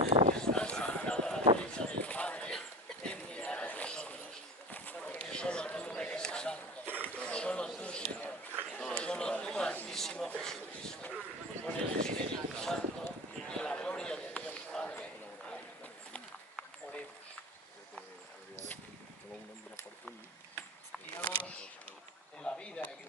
que estás sentado a la derecha del Padre, ten piedad de nosotros, porque solo tú eres santo, solo tú, Señor, solo tú, Altísimo Jesucristo, con el Espíritu Santo, en la gloria de Dios Padre. Amén. Oremos. Dios de la vida y